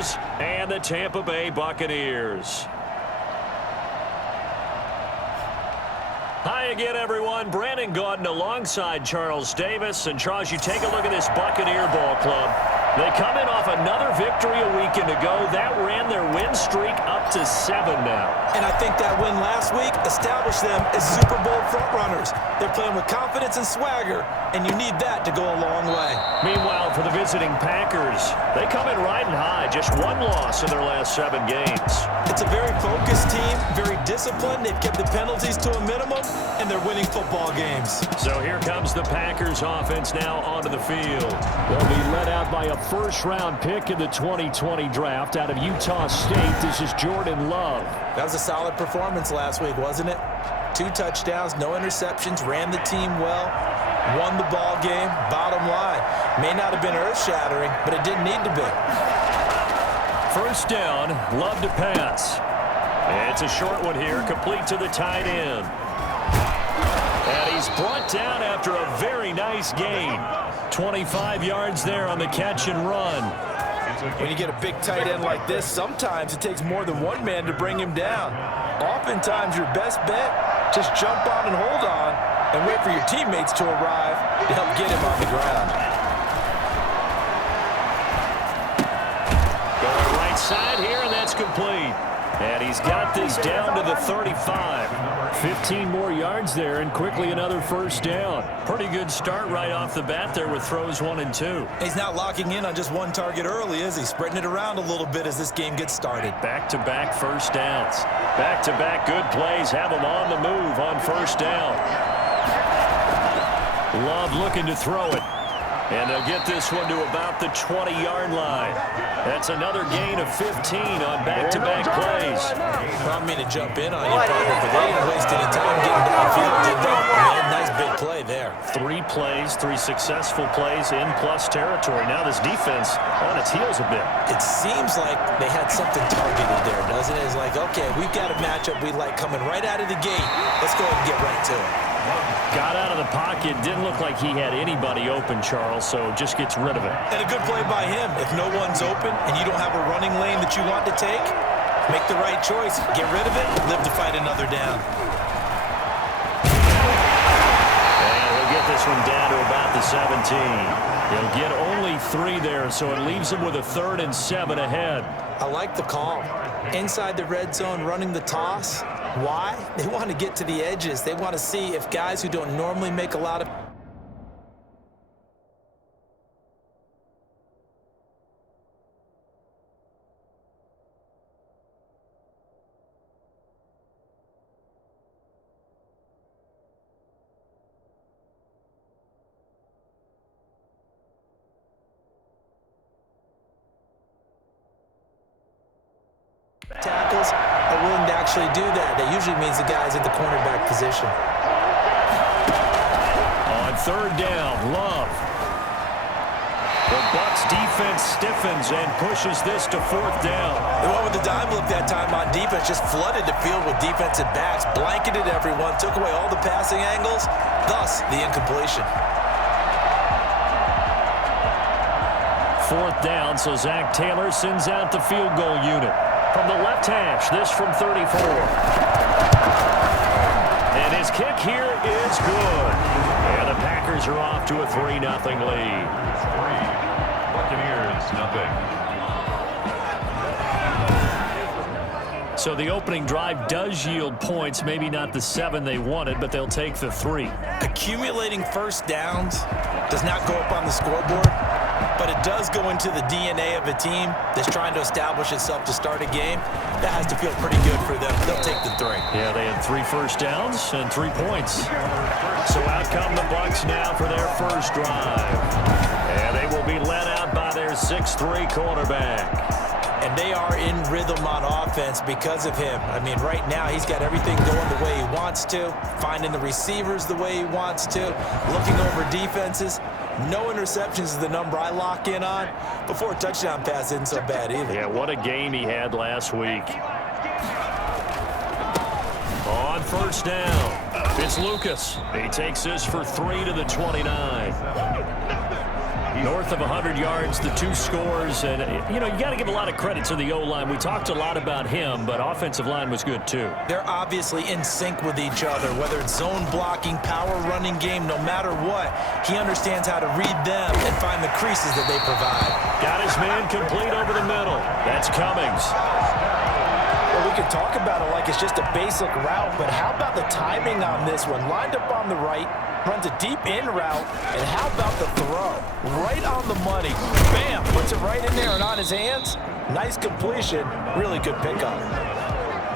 Packers and the Tampa Bay Buccaneers. Hi again, everyone. Brandon Gaudin alongside Charles Davis. And Charles, you take a look at this Buccaneer ball club. They come in off another victory a weekend ago. That ran their win streak up to 7 now. And I think that win last week established them as Super Bowl frontrunners. They're playing with confidence and swagger, and you need that to go a long way. Meanwhile, for the visiting Packers, they come in riding high. Just one loss in their last 7 games. It's a very focused team, very disciplined. They've kept the penalties to a minimum, and they're winning football games. So here comes the Packers offense now onto the field. They'll be led out by a first-round pick in the 2020 draft out of Utah State. This is Jordan Love. That was a solid performance last week, wasn't it? 2 touchdowns, no interceptions, ran the team well, won the ball game. Bottom line, may not have been earth-shattering, but it didn't need to be. First down, Love to pass. It's a short one here, complete to the tight end. And he's brought down after a very nice gain. 25 yards there on the catch and run. When you get a big tight end like this, sometimes it takes more than one man to bring him down. Oftentimes, your best bet, just jump on and hold on and wait for your teammates to arrive to help get him on the ground. Going right side here, and that's complete. And he's got this down to the 35. 15 more yards there, and quickly another first down. Pretty good start right off the bat there with throws 1 and 2. He's not locking in on just one target early, is he? Spreading it around a little bit as this game gets started. Back-to-back first downs. Back-to-back good plays have him on the move on first down. Love looking to throw it. And they'll get this one to about the 20-yard line. That's another gain of 15 on back-to-back plays. I don't mean to jump in on you, partner, but they didn't waste any time getting downfield, did they? Man, nice big play there. 3 plays, 3 successful plays in plus territory. Now this defense on its heels a bit. It seems like they had something targeted there, doesn't it? It's like, okay, we've got a matchup we like coming right out of the gate. Let's go ahead and get right to it. Got out of the pocket. Didn't look like he had anybody open, Charles, so just gets rid of it. And a good play by him. If no one's open and you don't have a running lane that you want to take, make the right choice. Get rid of it. Live to fight another down. And he'll get this one down to about the 17. He'll get only 3 there, so it leaves him with a 3rd and 7 ahead. I like the call. Inside the red zone, running the toss. Why? They want to get to the edges. They want to see if guys who don't normally make a lot of tackles are willing to actually do that. That usually means the guy's at the cornerback position. On 3rd down, Love. The Bucs defense stiffens and pushes this to 4th down. They went with the dime look that time on defense, just flooded the field with defensive backs, blanketed everyone, took away all the passing angles, thus the incompletion. 4th down, so Zach Taylor sends out the field goal unit. From the left hash, this from 34. And his kick here is good. And the Packers are off to a 3-0 lead. Buccaneers, nothing. So the opening drive does yield points, maybe not the 7 they wanted, but they'll take the 3. Accumulating first downs does not go up on the scoreboard, but it does go into the DNA of a team that's trying to establish itself to start a game. That has to feel pretty good for them. They'll take the 3. Yeah, they had 3 first downs and 3 points. So out come the Bucs now for their first drive. And they will be led out by their 6'3" quarterback. And they are in rhythm on offense because of him. I mean, right now, he's got everything going the way he wants to, finding the receivers the way he wants to, looking over defenses. No interceptions is the number I lock in on. Before a touchdown pass isn't so bad either. Yeah, what a game he had last week. On first down, it's Lucas. He takes this for 3 to the 29. North of 100 yards, the 2 scores. And, you got to give a lot of credit to the O-line. We talked a lot about him, but offensive line was good too. They're obviously in sync with each other, whether it's zone blocking, power running game, no matter what. He understands how to read them and find the creases that they provide. Got his man complete over the middle. That's Cummings. Well, we could talk about it like it's just a basic route, but how about the timing on this one? Lined up on the right, runs a deep in route, and how about the throw? Right on the money. Bam! Puts it right in there and on his hands. Nice completion. Really good pickup.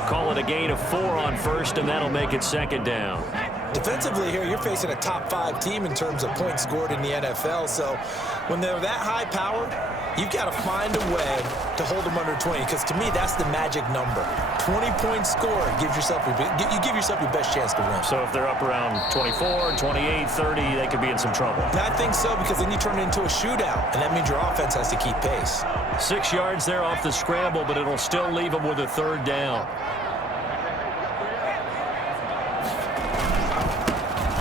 Call it a gain of 4 on first, and that'll make it second down. Defensively here, you're facing a top 5 team in terms of points scored in the NFL, so when they're that high powered, you've got to find a way to hold them under 20, because to me, that's the magic number. 20 points scored, you give yourself your best chance to win. So if they're up around 24, 28, 30, they could be in some trouble. I think so, because then you turn it into a shootout, and that means your offense has to keep pace. 6 yards there off the scramble, but it'll still leave them with a third down.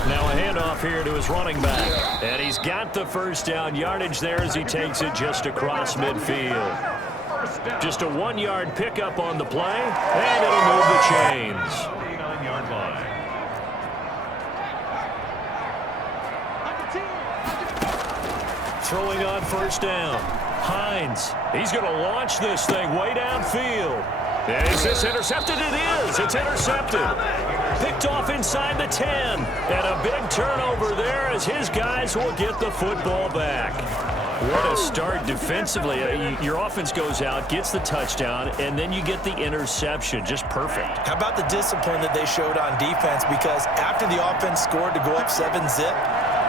Now a handoff here to his running back. And he's got the first down yardage there as he takes it just across midfield. Just a 1-yard pickup on the play, and it'll move the chains. Throwing on first down. Hines, he's going to launch this thing way downfield. And is this intercepted? It is. It's intercepted. Picked off inside the 10. And a big turnover there as his guys will get the football back. What a start defensively. Your offense goes out, gets the touchdown, and then you get the interception. Just perfect. How about the discipline that they showed on defense? Because after the offense scored to go up 7-zip,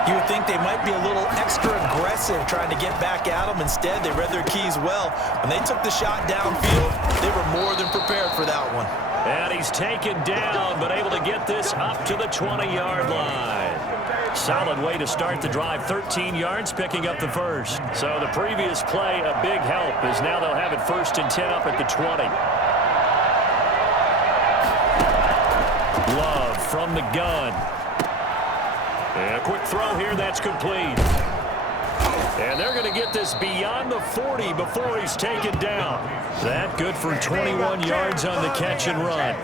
you would think they might be a little extra aggressive trying to get back at them. Instead, they read their keys well. When they took the shot downfield, they were more than prepared for that one. And he's taken down, but able to get this up to the 20-yard line. Solid way to start the drive. 13 yards, picking up the first. So the previous play, a big help, as now they'll have it 1st and 10 up at the 20. Love from the gun. And a quick throw here, that's complete. And they're going to get this beyond the 40 before he's taken down. That good for 21 yards on the catch and run.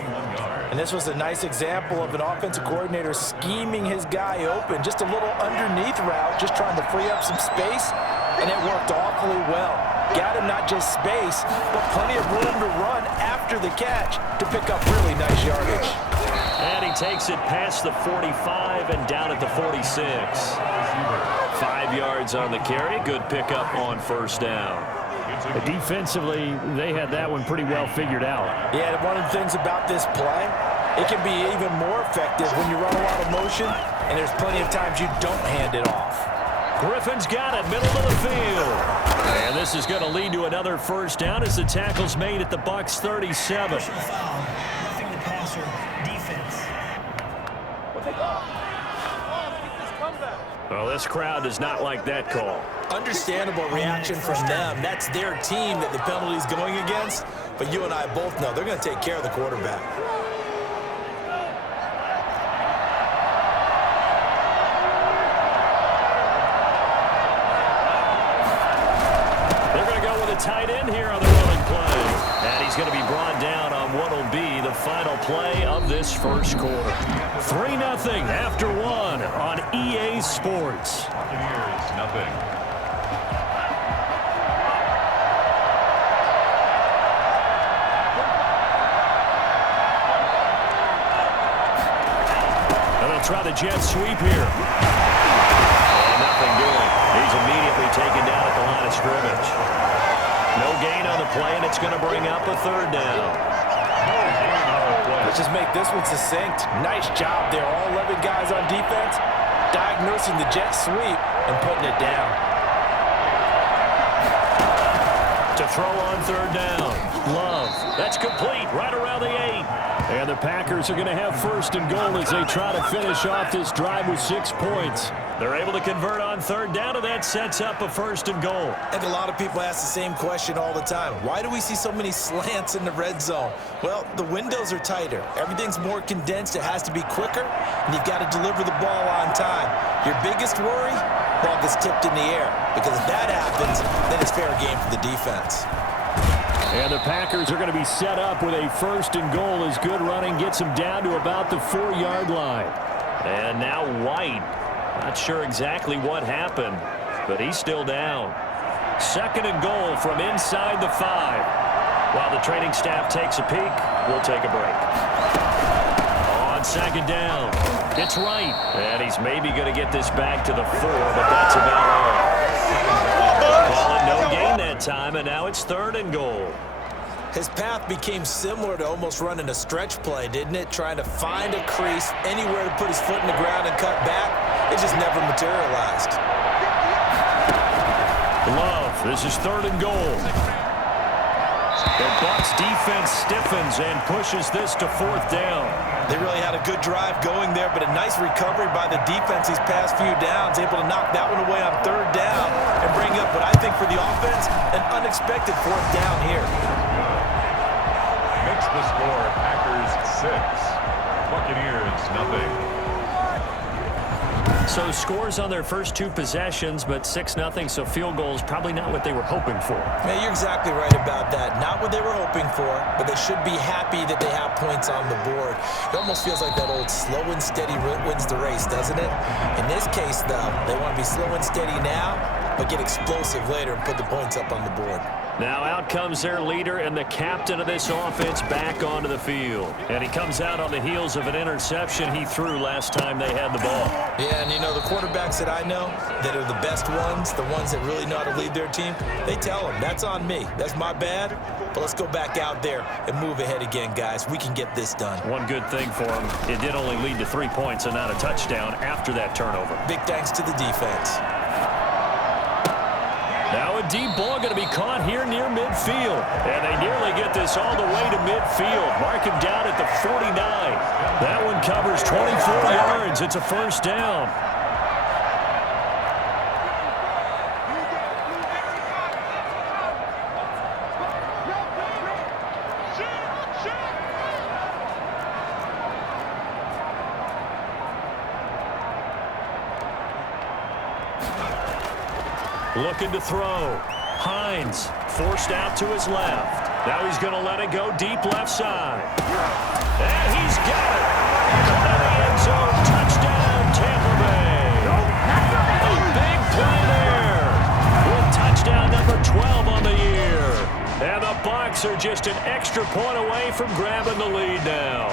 And this was a nice example of an offensive coordinator scheming his guy open. Just a little underneath route, just trying to free up some space, and it worked awfully well. Got him not just space, but plenty of room to run after the catch to pick up really nice yardage. And he takes it past the 45 and down at the 46. 5 yards on the carry. Good pickup on first down. Defensively, they had that one pretty well figured out. Yeah, one of the things about this play, it can be even more effective when you run a lot of motion, and there's plenty of times you don't hand it off. Griffin's got it, middle of the field. And this is going to lead to another first down as the tackle's made at the Bucs 37. Roughing the passer, defense. Well, this crowd does not like that call. Understandable reaction from them. That's their team that the penalty's going against. But you and I both know they're going to take care of the quarterback. They're going to go with a tight end here on the running play. And he's going to be brought down on what will be the final play of this first quarter. 3-0 after 1 on EA Sports. Here's nothing. And they'll try the jet sweep here. And nothing doing. He's immediately taken down at the line of scrimmage. No gain on the play, and it's going to bring up a third down. Let's just make this one succinct. Nice job there. All 11 guys on defense diagnosing the jet sweep and putting it down. To throw on third down. Love. That's complete right around the 8. And the Packers are going to have 1st and goal as they try to finish off this drive with 6 points. They're able to convert on third down, and that sets up a 1st and goal. I think a lot of people ask the same question all the time. Why do we see so many slants in the red zone? Well, the windows are tighter. Everything's more condensed. It has to be quicker, and you've got to deliver the ball on time. Your biggest worry? ball gets tipped in the air. Because if that happens, then it's fair game for the defense. And the Packers are going to be set up with a 1st and goal as good running gets them down to about the 4-yard line. And now White. Not sure exactly what happened, but he's still down. 2nd and goal from inside the 5. While the training staff takes a peek, we'll take a break. On 2nd down, it's Wright. And he's maybe going to get this back to the 4, but that's about all. Well, no gain that time, and now it's 3rd and goal. His path became similar to almost running a stretch play, didn't it? Trying to find a crease, anywhere to put his foot in the ground and cut back. It just never materialized. Love, this is 3rd and goal. The Bucs defense stiffens and pushes this to 4th down. They really had a good drive going there, but a nice recovery by the defense these past few downs, able to knock that one away on 3rd down and bring up what I think for the offense, an unexpected 4th down here. Makes the score Packers 6, Buccaneers nothing. So scores on their first 2 possessions, but 6-0, so field goals probably not what they were hoping for. Yeah, you're exactly right about that. Not what they were hoping for, but they should be happy that they have points on the board. It almost feels like that old slow and steady wins the race, doesn't it? In this case, though, they want to be slow and steady now, but get explosive later and put the points up on the board. Now out comes their leader and the captain of this offense back onto the field. And he comes out on the heels of an interception he threw last time they had the ball. Yeah, and you know, the quarterbacks that I know that are the best ones, the ones that really know how to lead their team, they tell them, that's on me. That's my bad. But let's go back out there and move ahead again, guys. We can get this done. One good thing for him, it did only lead to 3 points and not a touchdown after that turnover. Big thanks to the defense. Now a deep ball going to be caught here near midfield. And they nearly get this all the way to midfield. Mark him down at the 49. That one covers 24 yards. It's a 1st down. Looking to throw. Hines forced out to his left. Now he's going to let it go deep left side. And he's got it. Caught in the end zone. Touchdown, Tampa Bay. A big play there. With touchdown number 12 on the year. And the Bucs are just an extra point away from grabbing the lead now.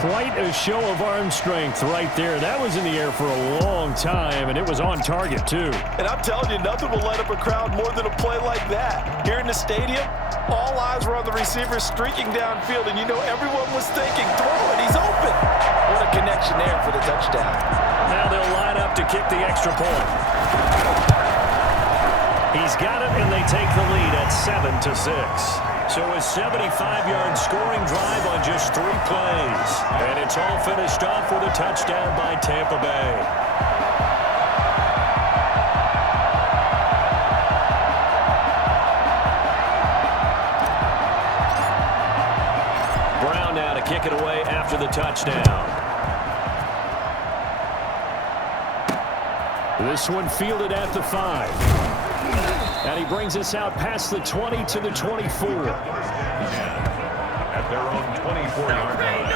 Quite a show of arm strength right there. That was in the air for a long time, and it was on target, too. And I'm telling you, nothing will light up a crowd more than a play like that. Here in the stadium, all eyes were on the receiver streaking downfield, and you know everyone was thinking, throw it, he's open. What a connection there for the touchdown. Now they'll line up to kick the extra point. He's got it, and they take the lead at 7-6. So a 75-yard scoring drive on just 3 plays. And it's all finished off with a touchdown by Tampa Bay. Brown now to kick it away after the touchdown. This one fielded at the 5. And he brings us out past the 20 to the 24. At their own 24-yard line.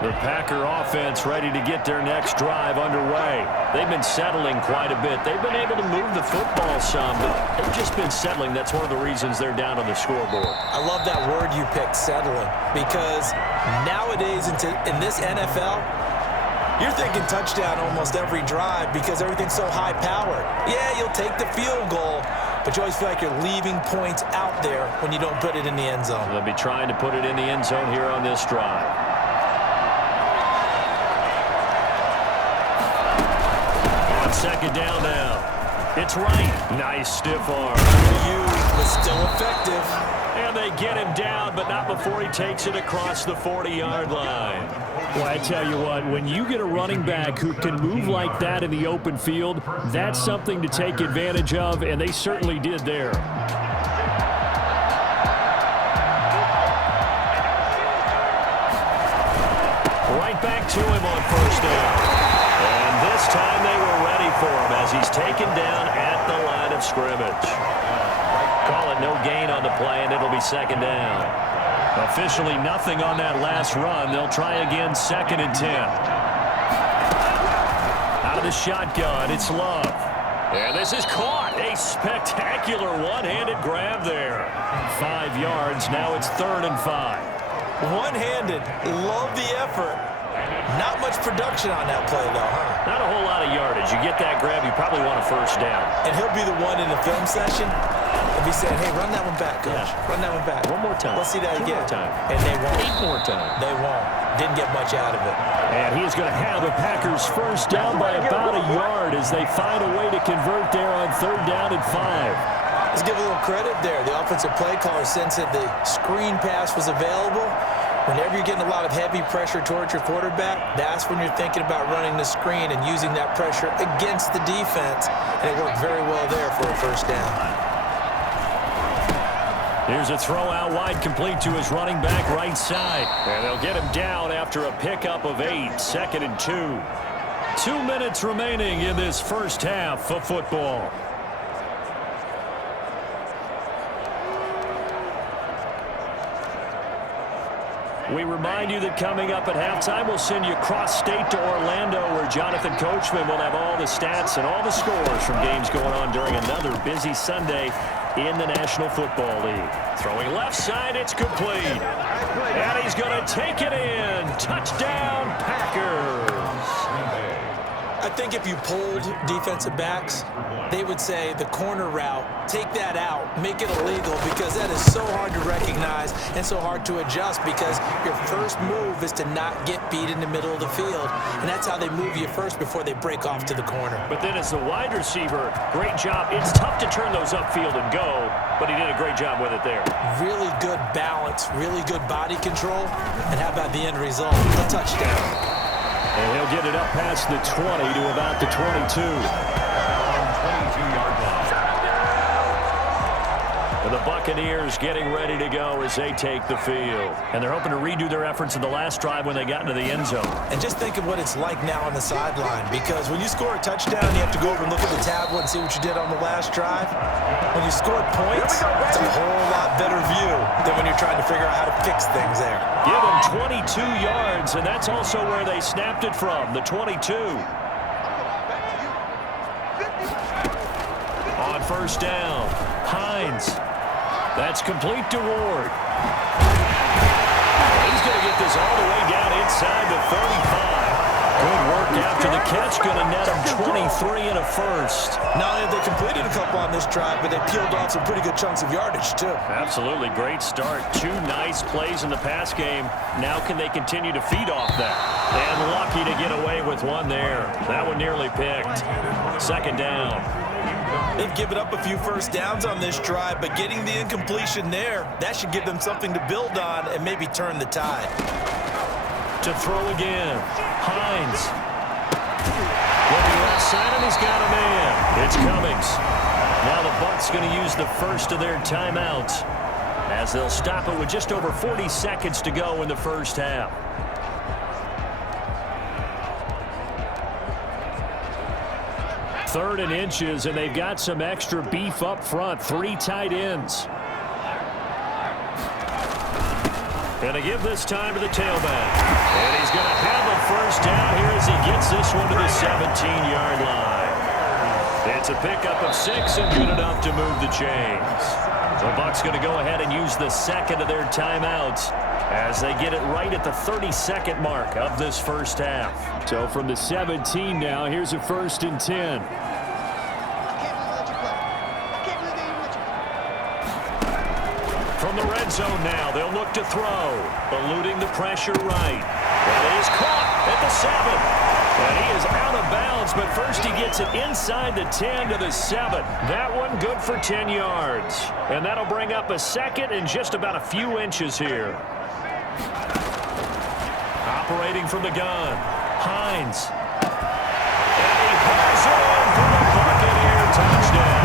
The Packer offense ready to get their next drive underway. They've been settling quite a bit. They've been able to move the football some, but they've just been settling. That's one of the reasons they're down on the scoreboard. I love that word you picked, settling, because nowadays in this NFL, you're thinking touchdown almost every drive because everything's so high-powered. Yeah, you'll take the field goal, but you always feel like you're leaving points out there when you don't put it in the end zone. They'll be trying to put it in the end zone here on this drive. On 2nd down now. It's Wright. Nice stiff arm. You was still effective. And they get him down, but not before he takes it across the 40-yard line. Well, I tell you what, when you get a running back who can move like that in the open field, that's something to take advantage of, and they certainly did there. Right back to him on 1st down. And this time they were as he's taken down at the line of scrimmage. Call it no gain on the play, and it'll be second down. Officially nothing on that last run. They'll try again, 2nd and 10. Out of the shotgun, it's Love. And this is caught. A spectacular one-handed grab there. 5 yards. Now it's 3rd and 5. One-handed. Love the effort. Not much production on that play, though, huh? Not a whole lot of yardage. You get that grab, you probably want a first down. And he'll be the one in the film session. He'll be saying, hey, run that one back, coach. Yeah. Run that one back. One more time. Let's see that 2 again. more time. And they won't. 8 more times. They won't. Didn't get much out of it. And he is going to have the Packers first down by about a yard as they find a way to convert there on 3rd down and 5. Let's give a little credit there. The offensive play caller sensed that the screen pass was available. Whenever you're getting a lot of heavy pressure towards your quarterback, that's when you're thinking about running the screen and using that pressure against the defense. And it worked very well there for a first down. Here's a throw out wide, complete to his running back right side. And they'll get him down after a pickup of 8, 2nd and 2. 2 minutes remaining in this first half of football. We remind you that coming up at halftime, we'll send you cross-state to Orlando, where Jonathan Coachman will have all the stats and all the scores from games going on during another busy Sunday in the National Football League. Throwing left side, it's complete. And he's going to take it in. Touchdown, Packers. I think if you polled defensive backs, they would say the corner route, take that out, make it illegal, because that is so hard to recognize and so hard to adjust, because your first move is to not get beat in the middle of the field, and that's how they move you first before they break off to the corner. But then as the wide receiver, great job. It's tough to turn those upfield and go, but he did a great job with it there. Really good balance, really good body control, and how about the end result? A touchdown. And he'll get it up past the 20 to about the 22. And the Buccaneers getting ready to go as they take the field. And they're hoping to redo their efforts in the last drive when they got into the end zone. And just think of what it's like now on the sideline, because when you score a touchdown, you have to go over and look at the tablet and see what you did on the last drive. When you score points, it's a whole lot better view than when you're trying to figure out how to fix things there. Give them 22 yards, and that's also where they snapped it from, the 22. On first down, Hines. That's complete to Ward. He's going to get this all the way down inside the 35. Good work after the catch. Going to net him 23 and a first. Not only have they completed a couple on this drive, but they peeled off some pretty good chunks of yardage, too. Absolutely. Great start. 2 nice plays in the pass game. Now can they continue to feed off that? And lucky to get away with one there. That one nearly picked. 2nd down. They've given up a few first downs on this drive, but getting the incompletion there, that should give them something to build on and maybe turn the tide. To throw again. Hines. Looking left side, and he's got a man. It's Cummings. Now the Bucs going to use the first of their timeouts as they'll stop it with just over 40 seconds to go in the first half. Third and inches, and they've got some extra beef up front. 3 tight ends. Going to give this time to the tailback. And he's going to have a first down here as he gets this one to the 17-yard line. It's a pickup of 6 and good enough to move the chains. The Bucs going to go ahead and use the second of their timeouts as they get it right at the 32nd mark of this first half. So from the 17 now, here's a 1st and 10. From the red zone now, they'll look to throw, eluding the pressure right. And it is caught at the 7. And he is out of bounds, but first he gets it inside the 10 to the 7. That one good for 10 yards. And that'll bring up a 2nd and just about a few inches here. Operating from the gun, Hines. And he hauls it in for the Buccaneer touchdown.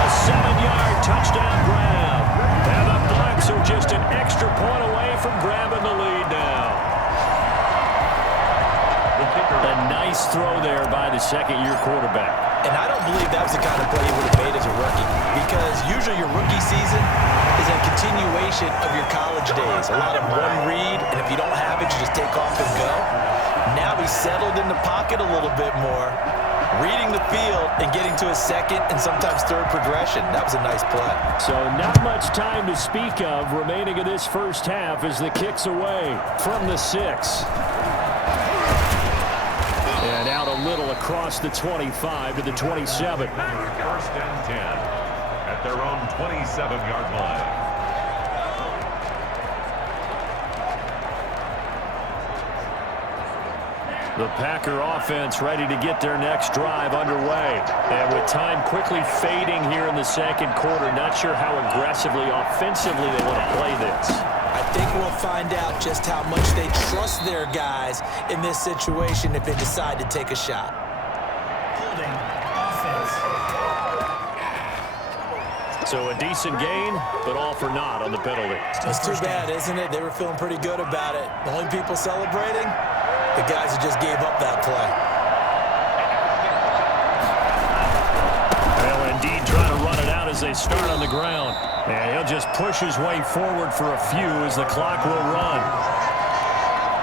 A 7-yard touchdown grab. And the Bucs are just an extra point away from grabbing the lead now. A nice throw there by the second-year quarterback. And I don't believe that was the kind of play he would have made as a rookie, because usually your rookie season is a continuation of your college days. A lot of one read, and if you don't have it, you just take off and go. Now he's settled in the pocket a little bit more, reading the field and getting to his second and sometimes third progression. That was a nice play. So not much time to speak of remaining in this first half as the kick's away from the 6. And out a little across the 25 to the 27. First and 10 at their own 27-yard line. The Packer offense ready to get their next drive underway. And with time quickly fading here in the second quarter, not sure how aggressively, offensively they want to play this. I think we'll find out just how much they trust their guys in this situation if they decide to take a shot. Holding offense. So a decent gain, but all for naught on the penalty. It's too bad, isn't it? They were feeling pretty good about it. The only people celebrating, the guys who just gave up that play. They'll indeed try to run it out as they start on the ground. And he'll just push his way forward for a few as the clock will run.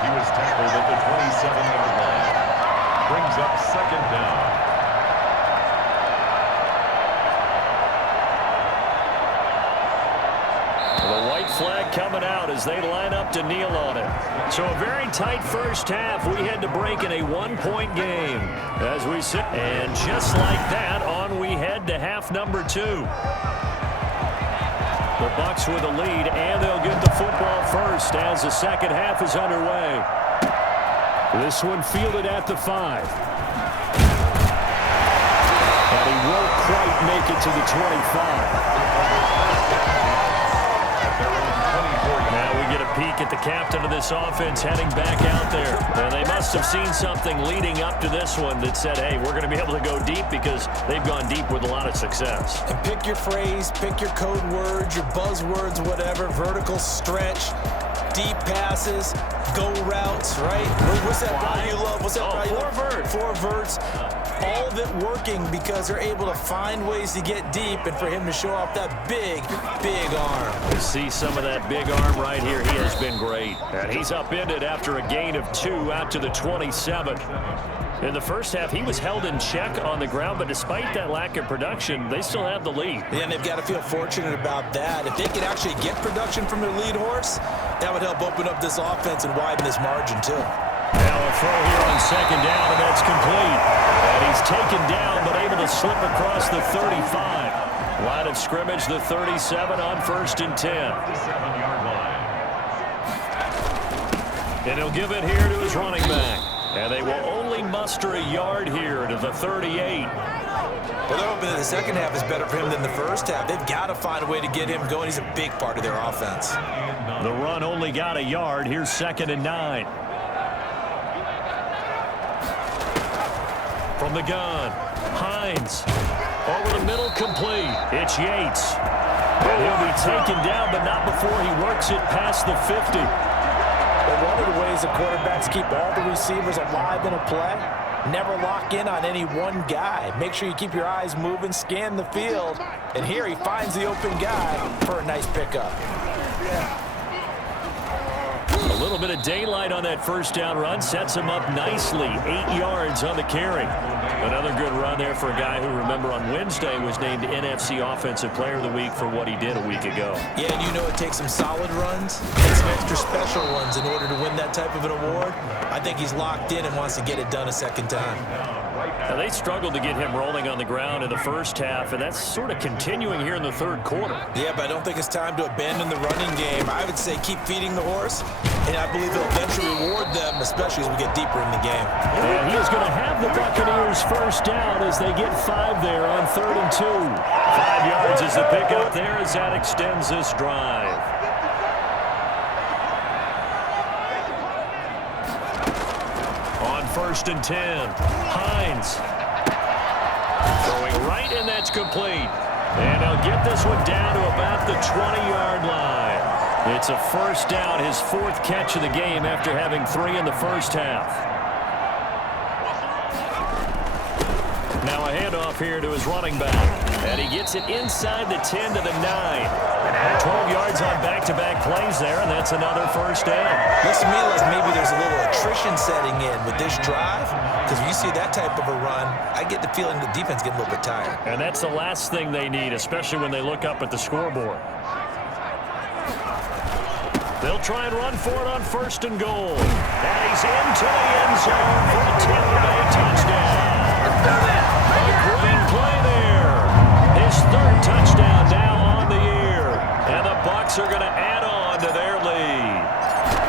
He was tackled at the 27-yard line. Brings up second down. The white flag coming out as they line up to kneel on it. So a very tight first half. We had to break in a one-point game as we sit. And just like that, on we head to half number 2. The Bucs with a lead, and they'll get the football first as the second half is underway. This one fielded at the 5. And he won't quite make it to the 25. Now we get a peek at the captain of this offense heading back out there. And they must have seen something leading up to this one that said, hey, we're going to be able to go deep because they've gone deep with a lot of success. And pick your phrase, pick your code words, your buzzwords, whatever, vertical stretch, deep passes, go routes, right? What's that route you love? What's that route you love? 4 verts. 4 verts. All of it working because they're able to find ways to get deep and for him to show off that big, big arm. You see some of that big arm right here. He has been great. And he's upended after a gain of 2 out to the 27. In the first half, he was held in check on the ground, but despite that lack of production, they still have the lead. And they've got to feel fortunate about that. If they could actually get production from their lead horse, that would help open up this offense and widen this margin, too. Now a throw here on second down, and that's complete. And he's taken down, but able to slip across the 35. Line of scrimmage, the 37 on first and 10. 7-yard line. And he'll give it here to his running back. And they will only muster a yard here to the 38. Well, they're hoping that the second half is better for him than the first half. They've got to find a way to get him going. He's a big part of their offense. The run only got a yard. Here's second and 9. From the gun, Hines. Over the middle, complete. It's Yates. And he'll be taken down, but not before he works it past the 50. But one of the ways the quarterbacks keep all the receivers alive in a play, never lock in on any one guy. Make sure you keep your eyes moving, scan the field. And here he finds the open guy for a nice pickup. A little bit of daylight on that first down run sets him up nicely. 8 yards on the carry. Another good run there for a guy who, remember, on Wednesday was named NFC Offensive Player of the Week for what he did a week ago. Yeah, and you know it takes some solid runs and some extra special ones in order to win that type of an award. I think he's locked in and wants to get it done a second time. Now, they struggled to get him rolling on the ground in the first half, and that's sort of continuing here in the third quarter. Yeah, but I don't think it's time to abandon the running game. I would say keep feeding the horse, and I believe it'll eventually reward them, especially as we get deeper in the game. And he is going to have the Buccaneers first down as they get 5 there on 3rd and 2. 5 yards is the pickup there as that extends this drive. On 1st and 10, Hines. Throwing right, and that's complete. And he'll get this one down to about the 20-yard line. It's a first down, his 4th catch of the game after having 3 in the first half. Now a handoff here to his running back. And he gets it inside the 10 to the 9. 12 yards on back-to-back plays there, and that's another first down. Looks to me like maybe there's a little attrition setting in with this drive, because when you see that type of a run, I get the feeling the defense getting a little bit tired. And that's the last thing they need, especially when they look up at the scoreboard. They'll try and run for it on 1st and goal. And he's into the end zone for a Tampa Bay touchdown. A great play there. His 3rd touchdown now on the year. And the Bucs are going to add on to their lead.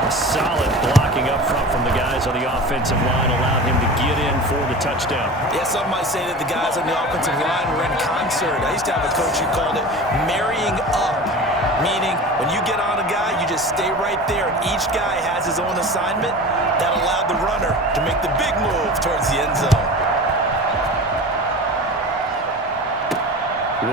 A solid blocking up front from the guys on the offensive line allowed him to get in for the touchdown. Yeah, some might say that the guys on the offensive line were in concert. I used to have a coach who called it marrying up, meaning when you get on a guy, you just stay right there. Each guy has his own assignment that allowed the runner to make the big move towards the end zone.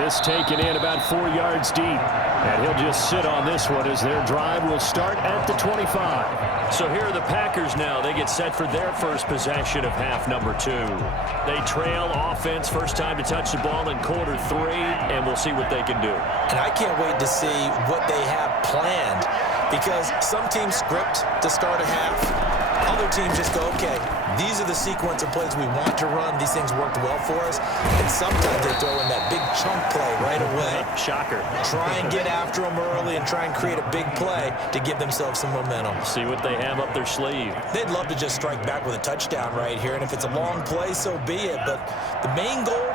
This taken in about 4 yards deep. And he'll just sit on this one as their drive will start at the 25. So here are the Packers now. They get set for their first possession of half number 2. They trail offense, first time to touch the ball in quarter 3, and we'll see what they can do. And I can't wait to see what they have planned, because some teams script to start a half. Other teams just go, okay, these are the sequence of plays we want to run. These things worked well for us. And sometimes they throw in that big chunk play right away. Shocker. Try and get after them early and try and create a big play to give themselves some momentum. See what they have up their sleeve. They'd love to just strike back with a touchdown right here. And if it's a long play, so be it. But the main goal,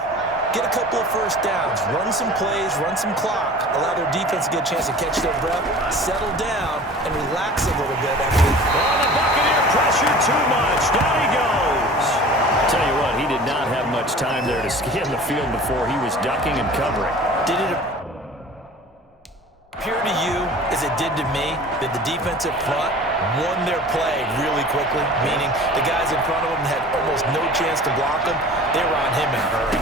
get a couple of first downs, run some plays, run some clock, allow their defense to get a chance to catch their breath, settle down, and relax a little bit after. Oh, the Buccaneer pressure too much. Down he goes. Tell you what, he did not have much time there to scan the field before he was ducking and covering. Did it appear to you, as it did to me, that the defensive front won their play really quickly, meaning the guys in front of them had almost no chance to block him? They were on him in a hurry.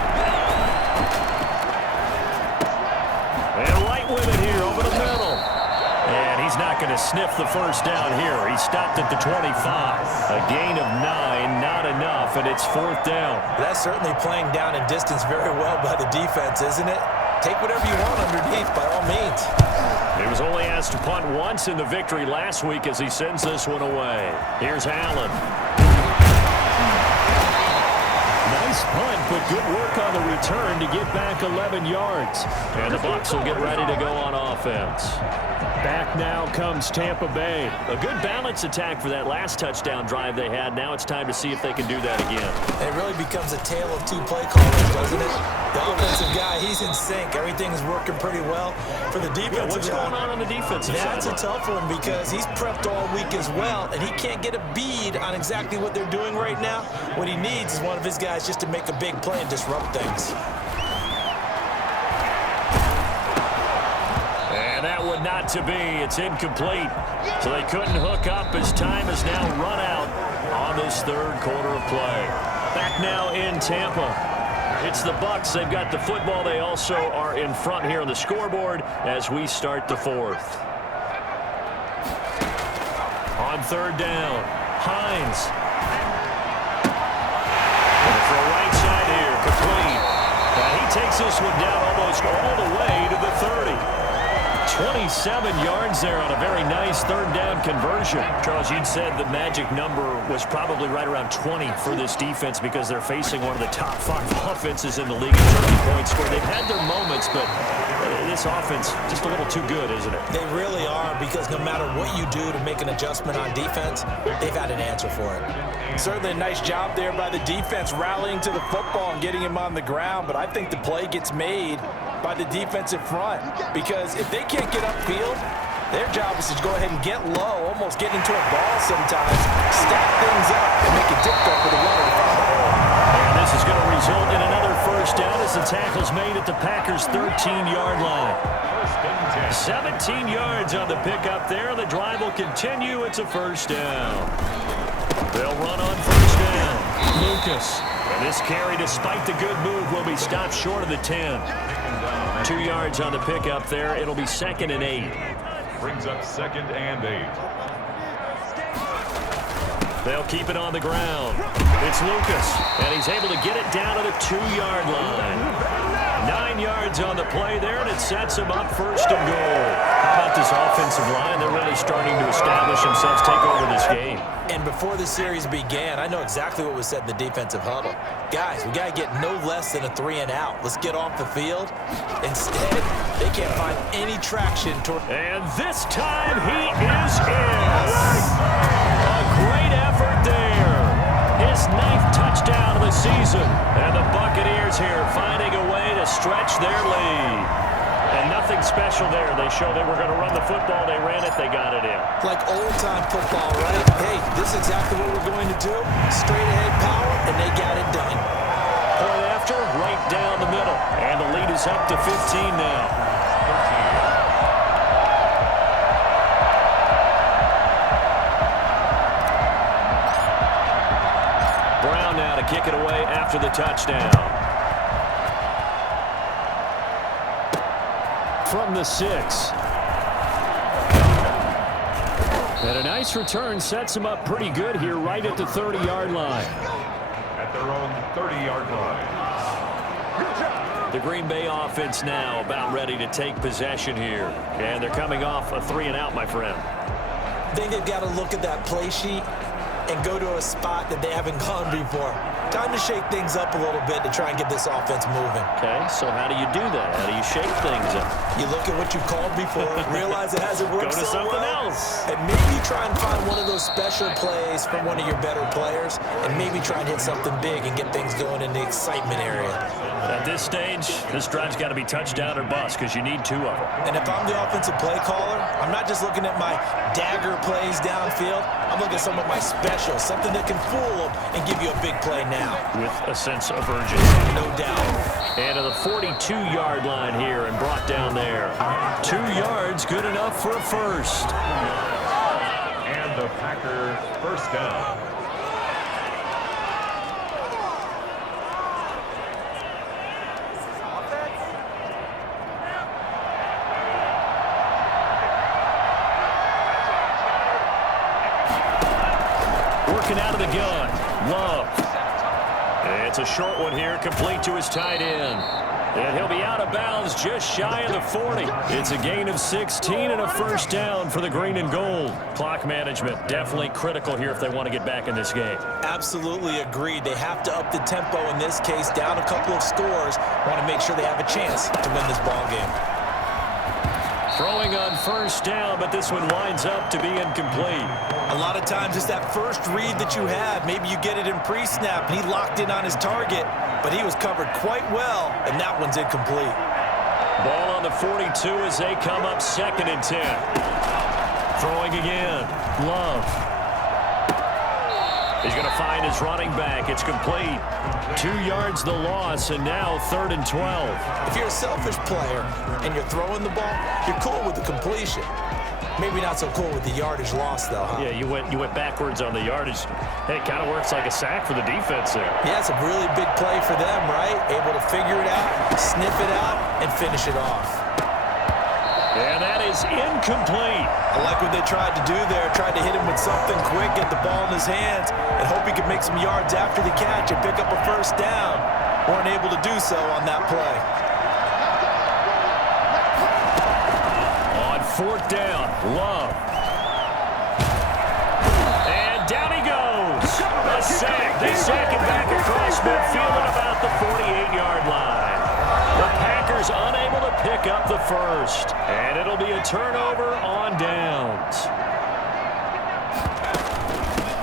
And right with it here over the middle. And he's not going to sniff the first down here. He stopped at the 25. A gain of 9, not enough, and it's 4th down. That's certainly playing down in distance very well by the defense, isn't it? Take whatever you want underneath, by all means. He was only asked to punt once in the victory last week as he sends this one away. Here's Allen. Nice punt, but good work on the return to get back 11 yards. And the Bucs will get ready to go on offense. Back now comes Tampa Bay. A good balance attack for that last touchdown drive they had. Now it's time to see if they can do that again. It really becomes a tale of two play callers, doesn't it? The offensive guy, he's in sync. Everything's working pretty well. For the defensive what's going on the defensive side? That's a tough one because he's prepped all week as well, and he can't get a bead on exactly what they're doing right now. What he needs is one of his guys just to make a big play and disrupt things. And that one not to be. It's incomplete. So they couldn't hook up as time has now run out on this 3rd quarter of play. Back now in Tampa. It's the Bucs. They've got the football. They also are in front here on the scoreboard as we start the 4th. On 3rd down, Hines. For a right side here, complete. He takes this one down almost all the way to the 30. 27 yards there on a very nice 3rd down conversion. Charles, you'd said the magic number was probably right around 20 for this defense because they're facing one of the top 5 offenses in the league in terms of points scored. They've had their moments, but this offense just a little too good, isn't it? They really are, because no matter what you do to make an adjustment on defense, they've had an answer for it. Certainly a nice job there by the defense rallying to the football and getting him on the ground, but I think the play gets made by the defensive front, because if they can't get upfield, their job is to go ahead and get low, almost get into a ball sometimes, stack things up, and make it difficult for the runner to find the hole. And this is going to result in another first down as the tackle's made at the Packers' 13-yard line. 17 yards on the pickup there. The drive will continue. It's a first down. They'll run on first down. Lucas. And this carry, despite the good move, will be stopped short of the 10. 2 yards on the pickup there. It'll be 2nd and 8. Brings up 2nd and 8. They'll keep it on the ground. It's Lucas, and he's able to get it down to the 2-yard line. 9 yards on the play there, and it sets him up first and goal. How about this offensive line? They're really starting to establish themselves, take over this game. And before the series began, I know exactly what was said in the defensive huddle. Guys, we got to get no less than a 3-and-out. Let's get off the field. Instead, they can't find any traction toward... And this time he is in. A great effort there. His 9th touchdown of the season. And the Buccaneers here finding a way to stretch their lead. And nothing special there. They showed they were going to run the football. They ran it. They got it in. Like old-time football, right? Hey, this is exactly what we're going to do. Straight-ahead power, and they got it done. Point after, right down the middle. And the lead is up to 15 now. Brown now to kick it away after the touchdown. From the 6. And a nice return sets him up pretty good here right at the 30-yard line. At their own 30-yard line. The Green Bay offense now about ready to take possession here. And they're coming off a 3-and-out, my friend. I think they've got to look at that play sheet and go to a spot that they haven't gone before. Time to shake things up a little bit to try and get this offense moving. Okay, so how do you do that? How do you shake things up? You look at what you called before, realize it hasn't worked Go to so something well, else. and maybe try and find one of those special plays from one of your better players, and maybe try and hit something big and get things going in the excitement area. At this stage, this drive's got to be touchdown or bust because you need 2 of them. And if I'm the offensive play caller, I'm not just looking at my dagger plays downfield. I'm looking at some of my specials, something that can fool them and give you a big play now. With a sense of urgency. No doubt. And to the 42-yard line here and brought down there. 2 yards, good enough for a first. And the Packers first down. Working out of the gun. Love. It's a short one here, complete to his tight end. And he'll be out of bounds just shy of the 40. It's a gain of 16 and a first down for the green and gold. Clock management definitely critical here if they want to get back in this game. Absolutely agreed. They have to up the tempo in this case, down a couple of scores. Want to make sure they have a chance to win this ball game. Throwing on first down, but this one winds up to be incomplete. A lot of times it's that first read that you have. Maybe you get it in pre-snap, and he locked in on his target, but he was covered quite well, and that one's incomplete. Ball on the 42 as they come up 2nd and 10. Throwing again. Love. He's going to find his running back. It's complete. 2 yards the loss, and now 3rd and 12. If you're a selfish player and you're throwing the ball, you're cool with the completion. Maybe not so cool with the yardage loss, though, huh? Yeah, you went backwards on the yardage. Hey, it kind of works like a sack for the defense there. Yeah, it's a really big play for them, right? Able to figure it out, sniff it out, and finish it off. And that is incomplete. I like what they tried to do there. Tried to hit him with something quick, get the ball in his hands, and hope he could make some yards after the catch and pick up a first down. Weren't able to do so on that play. On 4th down, Love. And down he goes. A sack. They sack it back across midfield at about the 48-yard line. The Packers unable to pick up the first. And it'll be a turnover on downs.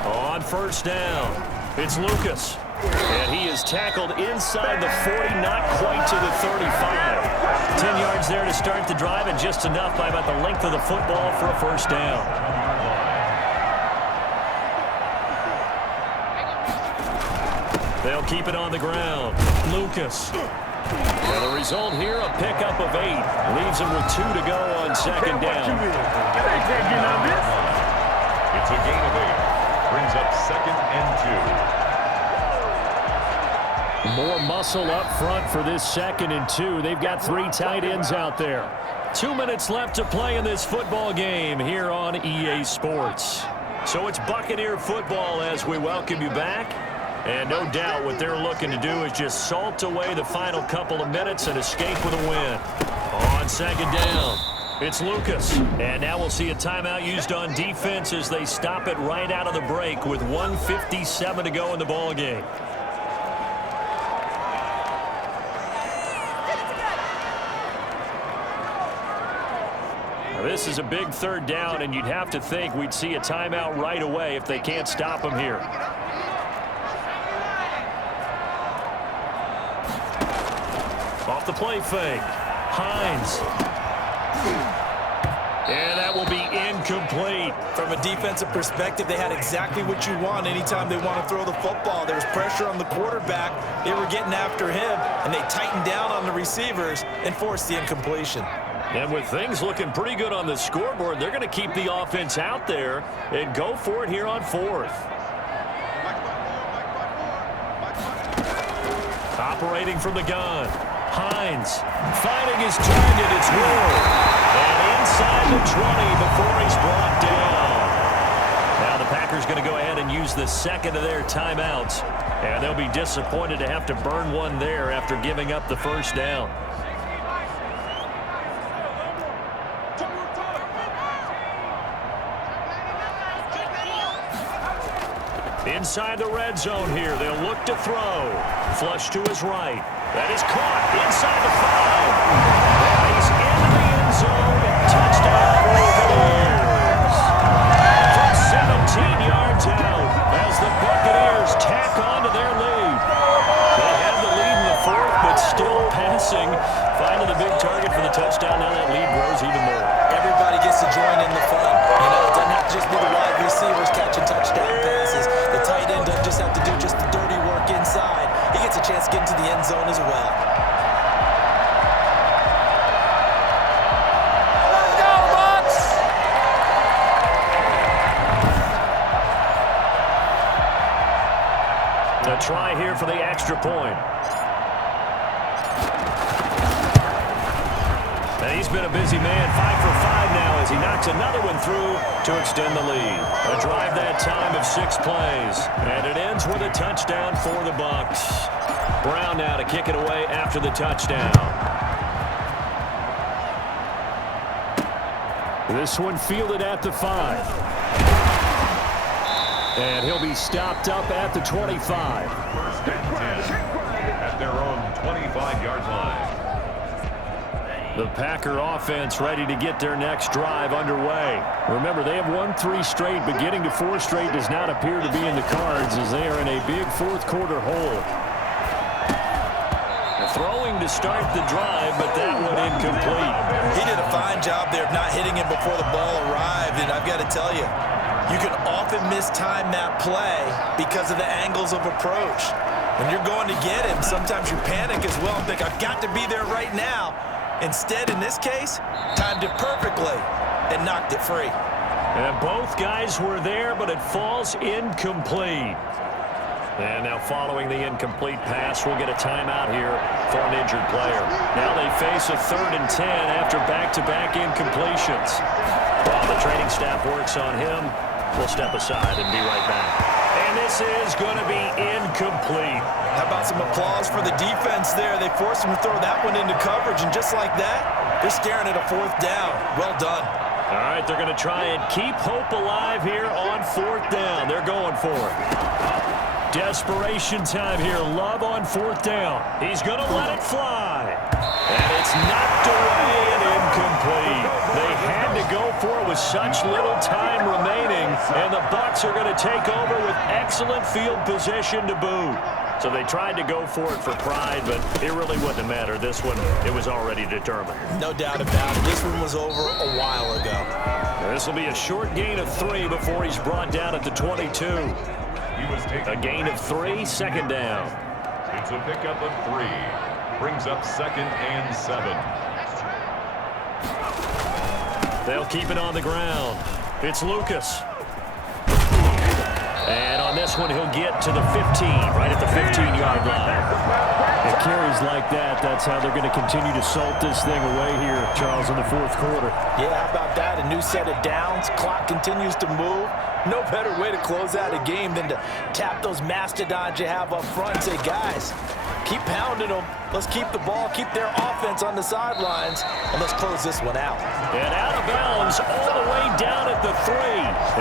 On first down, it's Lucas. And he is tackled inside the 40, not quite to the 35. 10 yards there to start the drive, and just enough by about the length of the football for a first down. They'll keep it on the ground. Lucas. And the result here, a pickup of 8. Leaves him with 2 to go on 2nd down. It's a gain of 8. Brings up 2nd and 2. More muscle up front for this 2nd and 2. They've got 3 tight ends out there. 2 minutes left to play in this football game here on EA Sports. So it's Buccaneer football as we welcome you back. And no doubt what they're looking to do is just salt away the final couple of minutes and escape with a win. On second down, it's Lucas. And now we'll see a timeout used on defense as they stop it right out of the break with 1:57 to go in the ballgame. This is a big third down, and you'd have to think we'd see a timeout right away if they can't stop him here. Off the play fake. Hines. And that will be incomplete. From a defensive perspective, they had exactly what you want anytime they want to throw the football. There was pressure on the quarterback. They were getting after him, and they tightened down on the receivers and forced the incompletion. And with things looking pretty good on the scoreboard, they're going to keep the offense out there and go for it here on fourth. Operating from the gun. Hines finding his target. It's Ward. And inside the 20 before he's brought down. Now the Packers going to go ahead and use the second of their timeouts. And they'll be disappointed to have to burn one there after giving up the first down. Inside the red zone here. They'll look to throw. Flush to his right. That is caught inside the 5. And he's into the end zone. Touchdown Buccaneers. From 17 yards out as the Buccaneers tack on to their lead. They had the lead in the fourth, but still passing. Finding the big target for the touchdown. Now that lead grows even more. Everybody gets to join in the fun. You know, it doesn't have to just be the wide receivers catching touchdown passes. The tight end doesn't just have to do just the dirty work inside. He gets a chance to get into the end zone as well. Let's go, Bucs! A try here for the extra point. And he's been a busy man, 5 for 5 now as he knocks another one through to extend the lead. A drive that time of 6 plays. And it ends with a touchdown for the Bucs. Brown now to kick it away after the touchdown. This one fielded at the 5. And he'll be stopped up at the 25. First and 10 at their own 25-yard line. The Packer offense ready to get their next drive underway. Remember, they have won 3 straight, but getting to 4 straight does not appear to be in the cards as they are in a big fourth-quarter hole. Throwing to start the drive, but that one incomplete. He did a fine job there of not hitting him before the ball arrived, and I've got to tell you, you can often mistime that play because of the angles of approach. When you're going to get him, sometimes you panic as well and think, I've got to be there right now. Instead, in this case, timed it perfectly and knocked it free. And both guys were there, but it falls incomplete. And now following the incomplete pass, we'll get a timeout here for an injured player. Now they face a 3rd and 10 after back-to-back incompletions. While the training staff works on him, we'll step aside and be right back. And this is going to be incomplete. How about some applause for the defense there? They forced him to throw that one into coverage, and just like that, they're staring at a 4th down. Well done. All right, they're going to try and keep hope alive here on 4th down. They're going for it. Desperation time here. Love on 4th down. He's going to let it fly. And it's knocked away and incomplete. They had to go for it with such little time remaining. And the Bucs are going to take over with excellent field position to boot. So they tried to go for it for pride, but it really wouldn't have mattered. This one, it was already determined. No doubt about it. This one was over a while ago. This will be a short gain of 3 before he's brought down at the 22. A gain of 3, 2nd down. It's a pickup of 3. Brings up 2nd and 7. They'll keep it on the ground. It's Lucas. And on this one, he'll get to the 15, right at the 15-yard line. It carries like that. That's how they're going to continue to salt this thing away here, Charles, in the fourth quarter. Yeah, how about that? A new set of downs. Clock continues to move. No better way to close out a game than to tap those mastodons you have up front and say, guys, keep pounding them. Let's keep the ball, keep their offense on the sidelines, and let's close this one out. And out of bounds all the way down at the 3.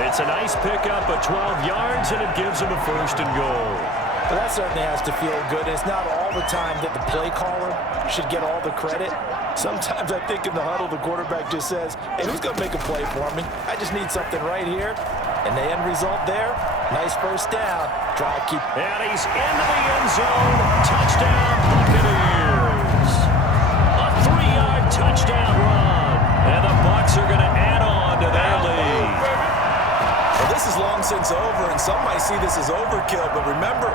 It's a nice pickup of 12 yards, and it gives them a first and goal. Well, that certainly has to feel good. It's not all the time that the play caller should get all the credit. Sometimes I think in the huddle, the quarterback just says, hey, who's going to make a play for me? I just need something right here. And the end result there, nice first down. Drive, keep. And he's into the end zone. Touchdown, Buccaneers. A 3-yard touchdown run. And the Bucs are going to add on to their lead. Well, this is long since over, and some might see this as overkill. But remember,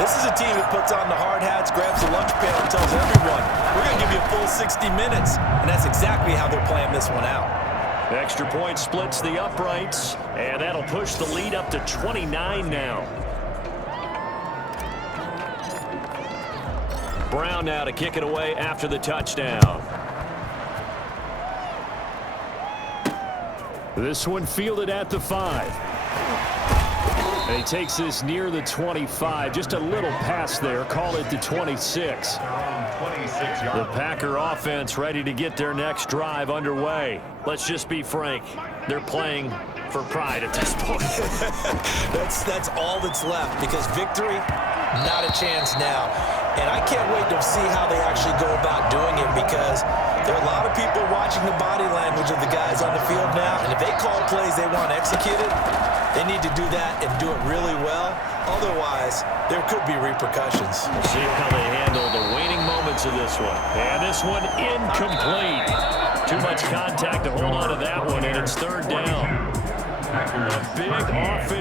this is a team that puts on the hard hats, grabs the lunch pail, and tells everyone, we're going to give you a full 60 minutes. And that's exactly how they're playing this one out. Extra point splits the uprights, and that'll push the lead up to 29 now. Brown now to kick it away after the touchdown. This one fielded at the 5. And he takes this near the 25. Just a little pass there. Call it the 26. The Packer offense ready to get their next drive underway. Let's just be frank. They're playing for pride at this point. That's all that's left, because victory, not a chance now. And I can't wait to see how they actually go about doing it, because there are a lot of people watching the body language of the guys on the field now. And if they call plays they want executed, they need to do that and do it really well. Otherwise, there could be repercussions. We'll see how they handle the waning moments of this one. And this one incomplete. Too much contact to hold on to that one, and it's third down. A big offense.